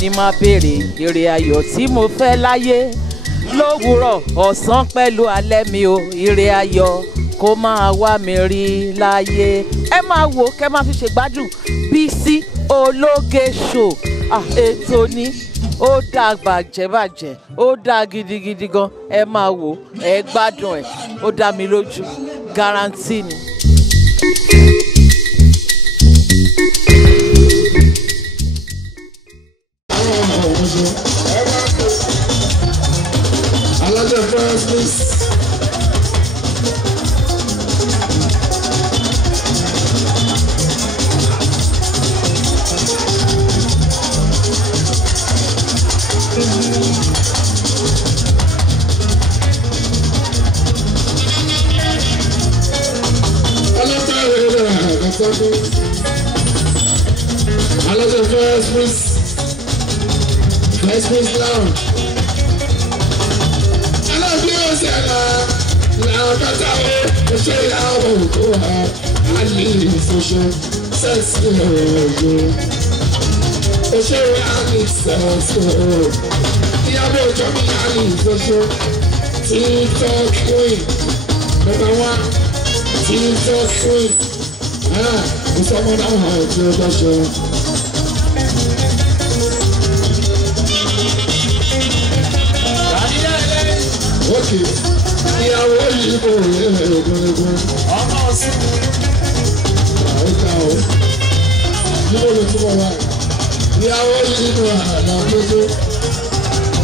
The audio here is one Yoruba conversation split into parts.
ni máa béèrè ire ayọ̀ tí mo fẹ́ láyé lówùúrọ̀ ọ̀sán pẹ̀lú alẹ́ mi o ire ayọ̀ kó máa wá mi rí láyé. Ẹ máa wò kẹ́ máa fi ṣègbádùn Bísí Ológe Show. Ètò ni ó dáa bàjẹ́ ó dáa gidigidi gan. Ẹ máa wò ẹ gbádùn ẹ̀ ó dá mi lójú guarantee ni. First Prince Lounge. I love you, Sena. Now, that's how I show you how to go out. I need for sure. Sense, I show you how to sense. The other job, I need for sure. TikTok Queen. Number one, TikTok Queen. It's someone I want to the show. Okay, ìyàwó yìí kò rí ẹ̀ẹ́dẹ́gbẹ̀rún. Ọmọ ọ̀sìn. Àwọn ìta o. Níbo ló túbọ̀ wá? Ìyàwó yìí kò àná gbogbo.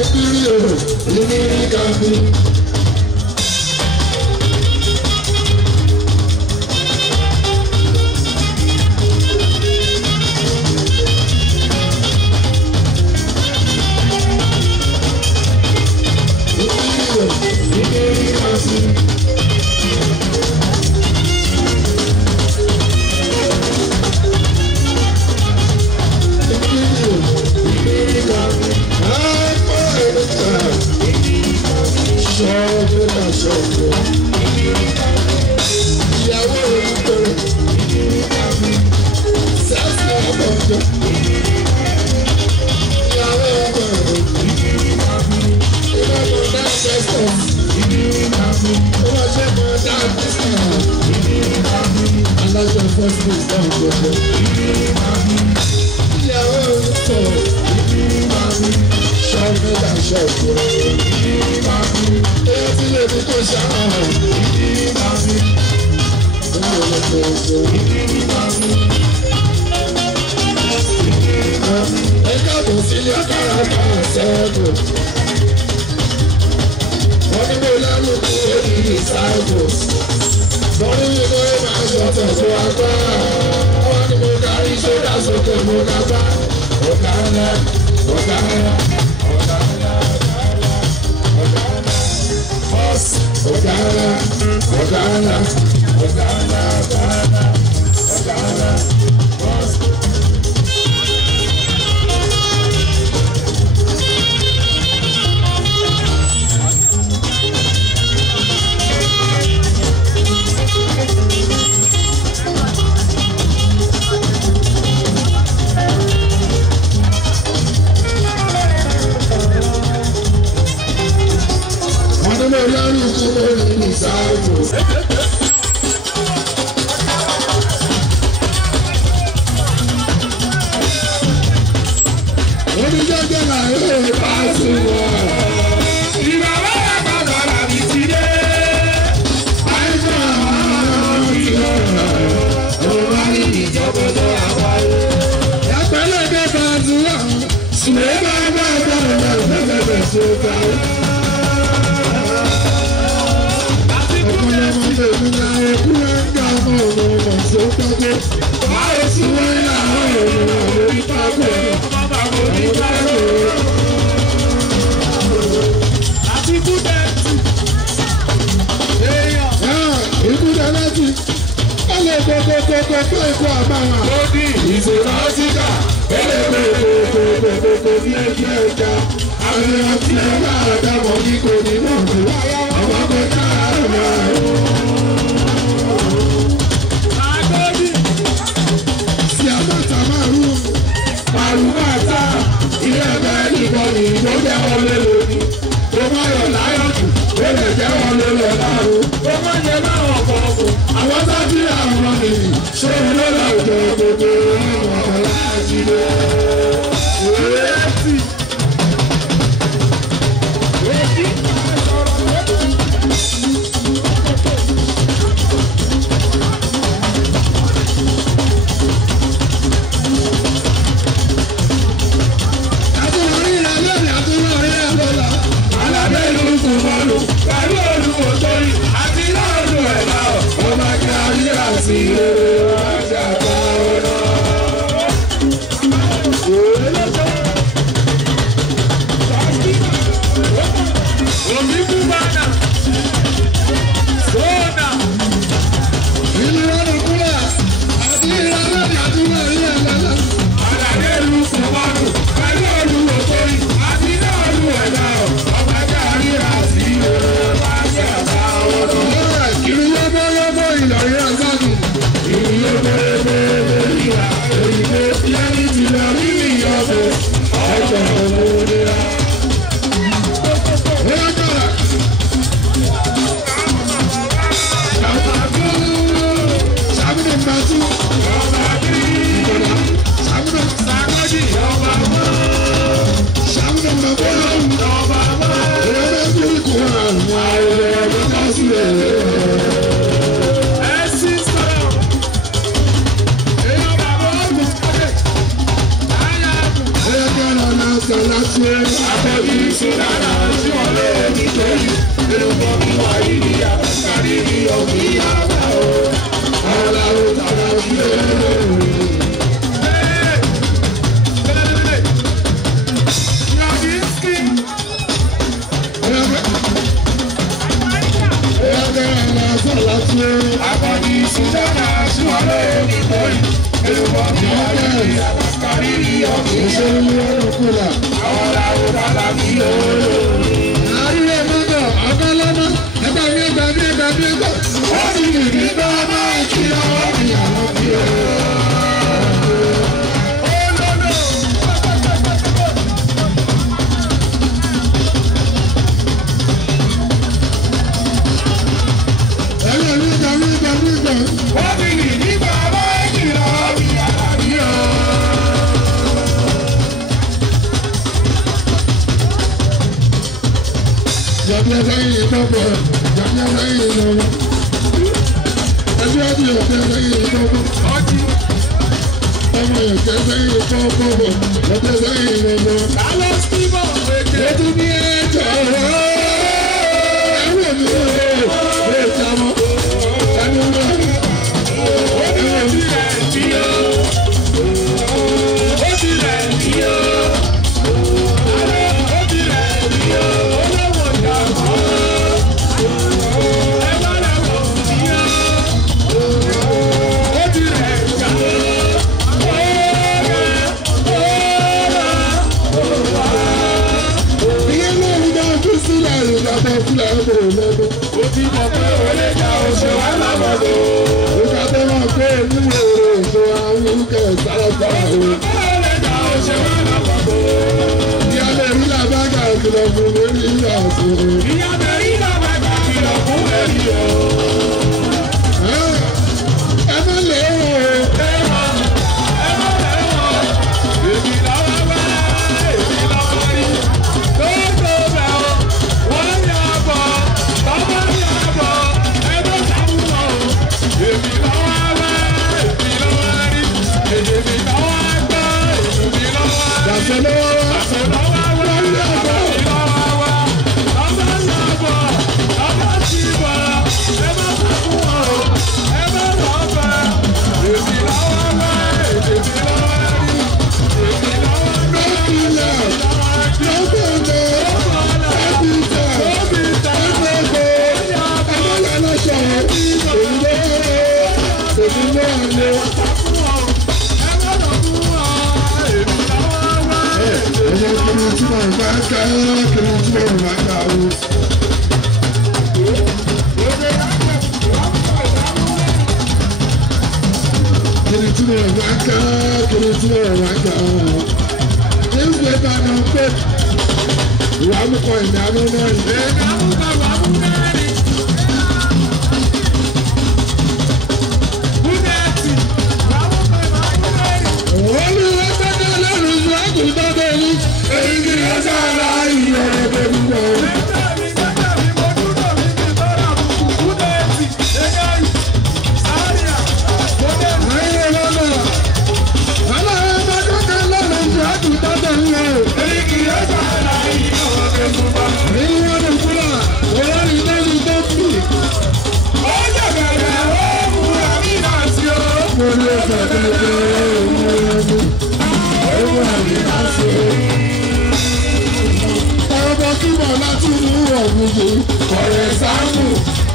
Ìpínlẹ̀ òrò, ìpínlẹ̀ kàmí. lè bẹ́ẹ̀ nìkan ní tó jẹ́ wọn lé lórí. Ó má yọ̀ láyọ̀ jù, ó lè jẹ́ wọn lé lọ láàrú. Ó má jẹ báwọn kan kù. Àwọn sábì àwọn nìyí, ṣé ilé lọ́jọ́ gbogbo àwọn láti lé. ṣe bá ní pé ìwà àmúkọ ìdá ló náà ní. Èdè àmúkọ ìwà àmúkọ ní. Búdẹ́ẹ̀tì ìwà àmúkọ ìwà àmúkọ ní. Olúwa tẹ́tẹ́ lẹ́nu ìlú àgùntàn tó ní. Èyí kì í ṣe àlá ìyọ̀ ẹgbẹ́ gbígbọ́. Ọ̀rọ̀ tí mo láti mú ọ̀gbùnjù ọ̀rẹ́ sáàmù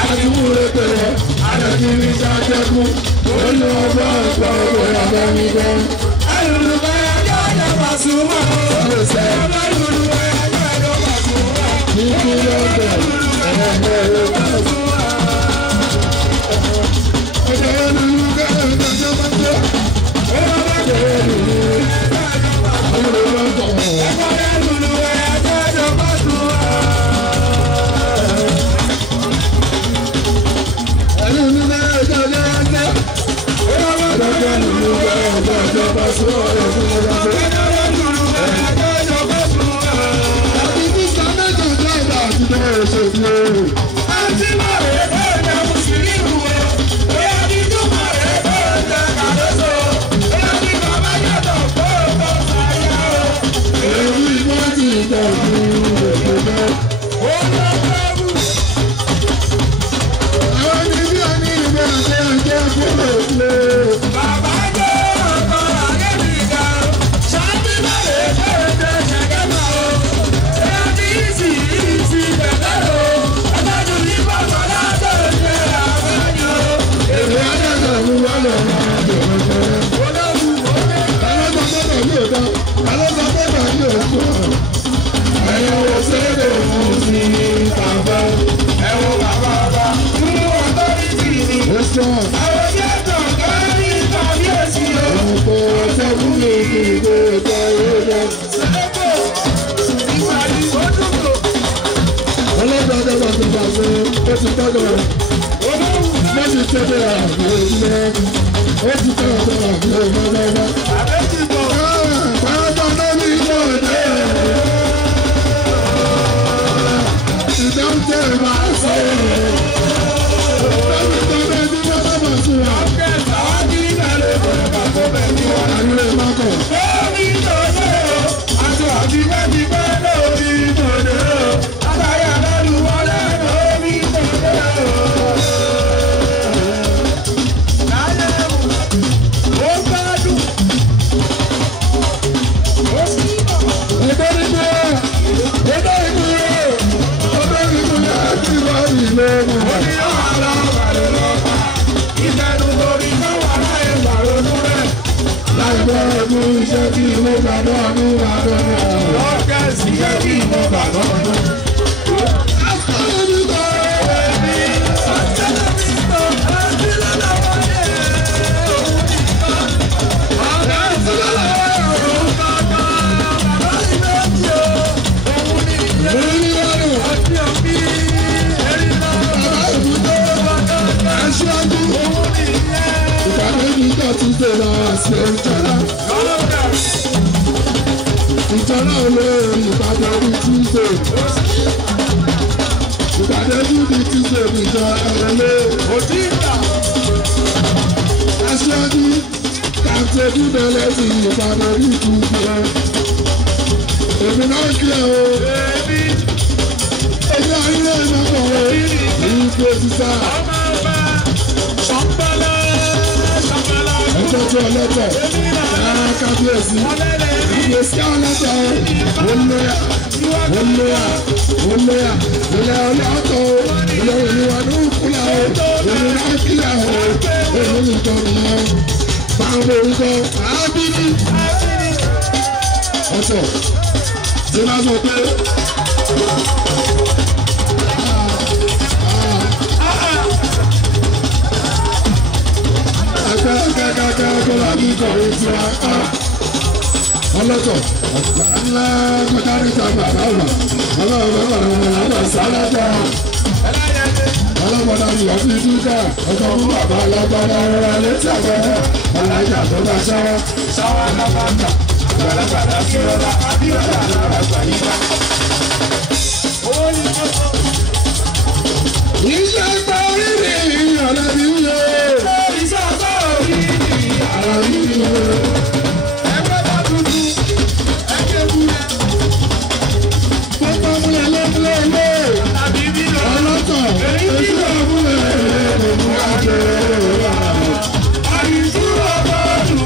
àdìmúre tẹ̀lé àdàkìrí ṣàjẹ́kù olú ọgbà ọ̀pọ̀ ọ̀pọ̀ àbẹ̀mígbọ́. Alùlùbọ̀ ẹjọ́ ẹjọ́ Pasuma ọ̀sẹ̀ alùlùbọ̀ ẹjọ́ ẹjọ́ Pasuma kíkú lọ́dọ̀ ẹ̀ẹ́dẹ̀ ẹ̀rọ Pasuma. Ọjọ́ olùlùbọ̀ ẹjọ́ Pasuma ọ̀rọ̀ bá kẹ̀rẹ́ lùlù olùlùbọ̀ ẹjọ́ Pasuma. ọlọ́tọ̀ ńlá kọjá níta bàbá wà ọlọ́run sálátà ọlọ́gbọ́dá ni ọ̀fi dúdà ọjọ́ fún bàbá alágbádá rárá létí àgbẹ̀dẹ alájà tó bá ṣáwá lábàtà gbàlagbàdà sí ọlá abíọ́lá alábàgbà yíká. iṣẹ́ gbọ́ rírì ìyànlẹ́ mi yé. iṣẹ́ gbọ́ rírì ìyànlẹ́ mi yé. ẹgbẹ́ bá tuntun ẹgbẹ́ múlẹ̀. gbogbo múlẹ̀ lọ́múlẹ̀ ọlọ́tọ̀ èyí ló múlẹ̀ lọ́múlẹ̀. àyíṣúra bọ́ọ̀lù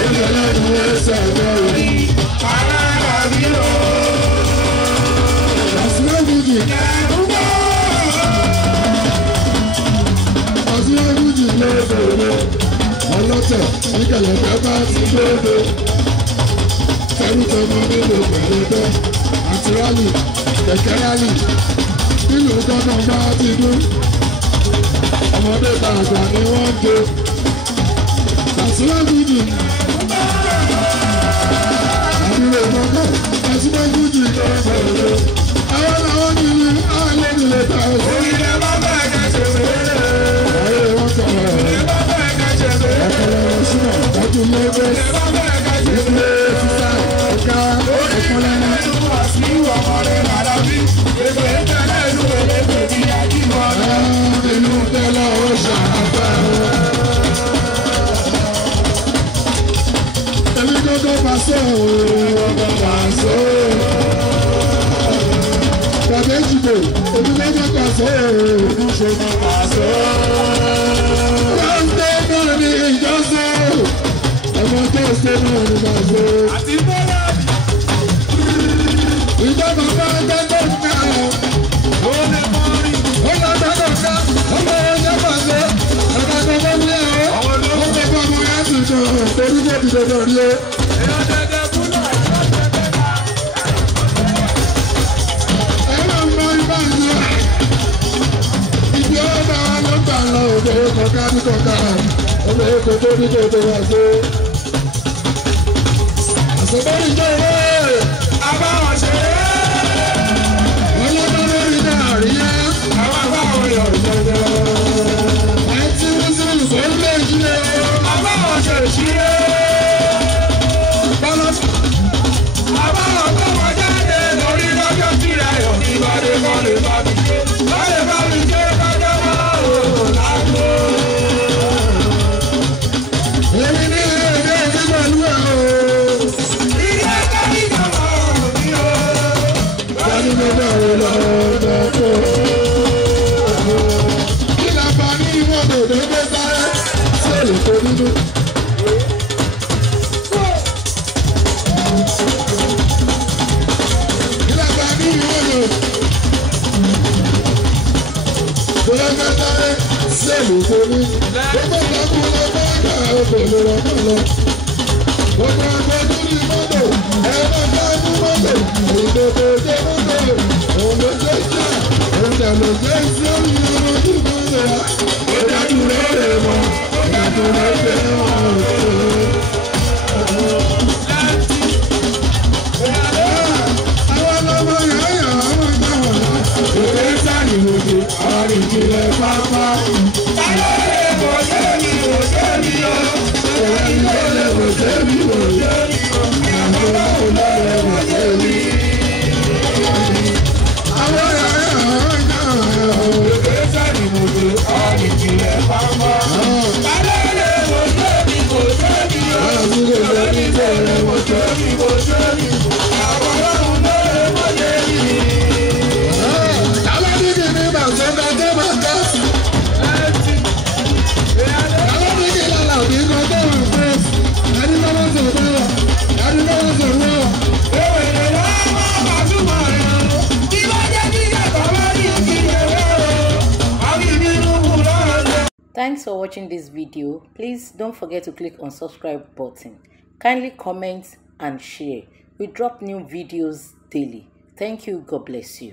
olùlẹ́nu ẹsẹ̀ lórí ara mi lọ. àṣìlẹ́gùdì àṣìlẹ́gùdì lọ́dọ̀ọ́lọ́ ọlọ́tọ̀ nígbàlẹ́gbẹ́ bá ti lóde tẹnutẹmọ nínú pẹ̀lẹ́dẹ́ àti rálì kẹ̀kẹ́ rálì nínú gbọ́dọ̀ bá ti dún ọmọdé tààgbà ni wọ́n ń jó àṣìlẹ́gùdì àbúrò ìmọ̀kọ́ àṣìlẹ́gùdì lọ́dọ̀ọ́lọ́ àwọn làwọn nílé àwọn nílé tààgbà. orílẹ̀ bá bẹ́ẹ̀ kẹ́sẹ̀ wẹ́rẹ́. ayé wọn kọ̀ ọ́ orílẹ̀ bá bẹ́ẹ̀ kẹ́sẹ̀ wẹ́rẹ́. ọ̀pọ̀lọpọ̀ sínú ọ̀dájú lẹ́gbẹ́ ilé sísá ọ̀gá ọ̀pọ̀lọpọ̀. ìlú tẹ́lẹ̀ ó ṣàpá ẹni gbọ́dọ̀ bá sọ tàbí ìjìbò ẹni gbọ́dọ̀ bá sọ wọ́n tẹ́ bọ́ọ̀lù ní ìjọsọ ọmọ tó ṣe náà ní bàṣọ. ìjọba bá tẹ́tọ̀ ká ó lè mọ rí ó lọ tẹ́tọ̀ ká ọmọ ẹ̀jẹ̀ bàṣọ ọ̀gá tó bá wúlẹ̀ ọ́ ó fẹ́ bọ́ ọmọ yẹn ti jọ torí kò ti dọ̀dọ̀ rí o. Ibi ọba ló gbà lọ òde kọ̀ọ̀ká ní kọ̀ọ̀ká ọmọ èkó tó ní kòtò wá sí. àṣọ̀bọ̀ ìjọ ìwé abáwọn ṣe é. wọ́n lọ́dọ́ lórí náà rí yá. àwọn abáwọn yọ̀ ìjọba. ẹ ti mú sí olùkọ́ ilé ìdílé. abáwọn ṣe ìṣiré. abáwọn tó wọ́n jáde lórí lọ́jọ́ síra yọ̀ ní ìbàdí kọ́lé bá mi gbé. kọ́lé bá mi gbé kọjá wá òòrùn lágbo. èmi ní ilé ìdí pẹ̀lú ẹ̀ o. ilé kẹ́kẹ́ ìjọba ọ̀rùn mi o. wọ́n ní bẹ́ẹ̀ ò lọ́dọ̀ tó. kí la bá ní mọ́tò tó gbé sáré sí èlùkò dúdú. kí la bá ní mọ́tò tó gbé sáré sí èlùkò dúdú. gbogbo ìgbàgbọ́ lọ bá dà òkèlè rẹ̀ lọ. gbogbo agbẹ́dú ní mọ́tò ẹ̀rọ gbájú mọ́tò ìdòdò jẹ́ mọ́tò òun ló jẹ́ jà òun dẹ̀ ló jẹ́ sí orí ojú mọ́tò wa. ó dájú lóore mọ́ ó dájú lóore mọ́ àwọn ọmọ yàrá àwọn ọmọ wọn òkè sáàlì lòdì àwọn ìjìnlẹ̀ pápá. Thanks for watching this video. Please don't forget to click on subscribe button. Kindly comment and share. We drop new videos daily. Thank you. God bless you.